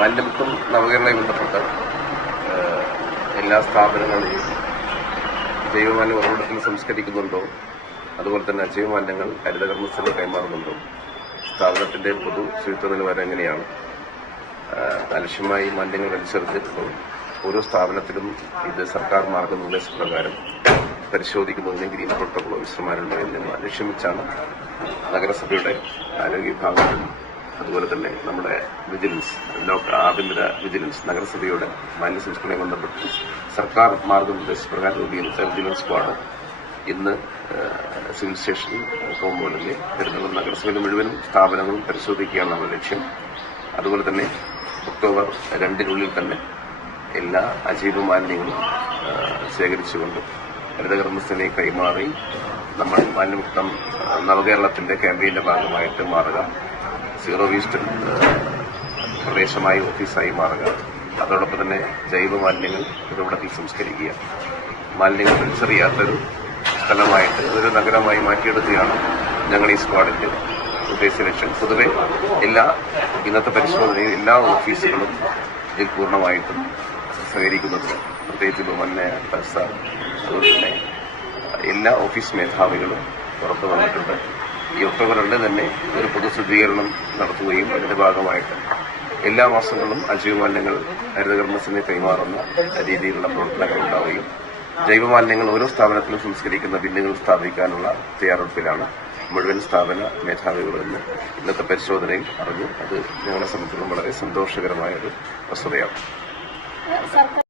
മാലിന്യമുക്തം നവകേരളമായി ബന്ധപ്പെട്ട് എല്ലാ സ്ഥാപനങ്ങളെയും ജൈവമാലിന്യ ഉറവിടത്തിൽ സംസ്കരിക്കുന്നുണ്ടോ? അതുപോലെ തന്നെ അജൈവമാലിന്യങ്ങൾ ഹരിതകർമ്മസേന കൈമാറുന്നുണ്ടോ? സ്ഥാപനത്തിന്റെ പൊതു ശുചിത്വ നിലവാരം എങ്ങനെയാണ്? അലക്ഷ്യമായി മാലിന്യങ്ങൾ വലിച്ചെറിഞ്ഞിട്ടുണ്ടോ? ഓരോ സ്ഥാപനത്തിലും ഇത് സർക്കാർ മാർഗനിർദ്ദേശപ്രകാരം പരിശോധിക്കുന്നതിന് ഗ്രീൻ പ്രോട്ടോകോൾ ഓഫീസർമാരുണ്ടോ എന്നിവ ലക്ഷ്യം വെച്ചാണ് നഗരസഭയുടെ ആരോഗ്യ വിഭാഗത്തിൽ അതുപോലെ തന്നെ നമ്മുടെ വിജിലൻസ് ലോക ആഭ്യന്തര വിജിലൻസ് നഗരസഭയുടെ മാലിന്യ സംസ്കരണവുമായി ബന്ധപ്പെട്ട് സർക്കാർ മാർഗനിർദ്ദേശപ്രകാരം രൂപീകരിച്ച വിജിലൻസ് സ്ക്വാഡ് ഇന്ന് സിവിൽ സ്റ്റേഷൻ കോമ്പൗണ്ടിലെ പെരുന്തളം നഗരസഭയിലെ മുഴുവനും സ്ഥാപനങ്ങളും പരിശോധിക്കുകയാണ് നമ്മുടെ ലക്ഷ്യം. അതുപോലെ തന്നെ ഒക്ടോബർ രണ്ടിനുള്ളിൽ തന്നെ എല്ലാ അജൈവ മാലിന്യങ്ങളും ശേഖരിച്ചുകൊണ്ട് ഹരിതകർമ്മസ്ഥനെ കൈമാറി നമ്മൾ മാലിന്യമുക്തം നവകേരളത്തിന്റെ ക്യാമ്പയിന്റെ ഭാഗമായിട്ട് മാറുക. സീറോ വേസ്റ്റ് പ്രദേശമായി ഓഫീസായി മാറുക. അതോടൊപ്പം തന്നെ ജൈവ മാലിന്യങ്ങൾ ഉറവിടത്തിൽ സംസ്കരിക്കുക. മാലിന്യങ്ങൾ തിരിച്ചറിയാത്തൊരു സ്ഥലമായിട്ട് ഒരു നഗരമായി മാറ്റിയെടുക്കുകയാണ് ഞങ്ങൾ ഈ സ്ക്വാഡിന്റെ ഉദ്ദേശ ലക്ഷ്യം. പൊതുവെ എല്ലാ ഇന്നത്തെ പരിശോധനയിൽ എല്ലാ ഓഫീസുകളും ഇതിൽ പൂർണമായിട്ടും സഹകരിക്കുന്നുണ്ട് പ്രത്യേകിച്ച് ബഹുമാന്യ അതുപോലെ തന്നെ എല്ലാ ഓഫീസ് മേധാവികളും പുറത്തു വന്നിട്ടുണ്ട്. ഈ ഒക്ടോബർ രണ്ട് തന്നെ ഒരു പൊതുശുദ്ധീകരണം നടത്തുകയും അതിന്റെ ഭാഗമായിട്ട് എല്ലാ മാസങ്ങളിലും അജൈവമാലിന്യങ്ങൾ ഹരിതകർമ്മസിനെ കൈമാറുന്ന രീതിയിലുള്ള പ്രവർത്തനങ്ങൾ ഉണ്ടാവുകയും ജൈവമാലിന്യങ്ങൾ ഓരോ സ്ഥാപനത്തിലും സംസ്കരിക്കുന്ന ബില്ലുകൾ സ്ഥാപിക്കാനുള്ള തയ്യാറെടുപ്പിലാണ് മുഴുവൻ സ്ഥാപന മേധാവികളെന്ന് ഇന്നത്തെ പരിശോധനയിൽ അറിഞ്ഞു. അത് ഞങ്ങളെ സംബന്ധിച്ചിടത്തോളം വളരെ സന്തോഷകരമായ ഒരു വസ്തുതയാണ്.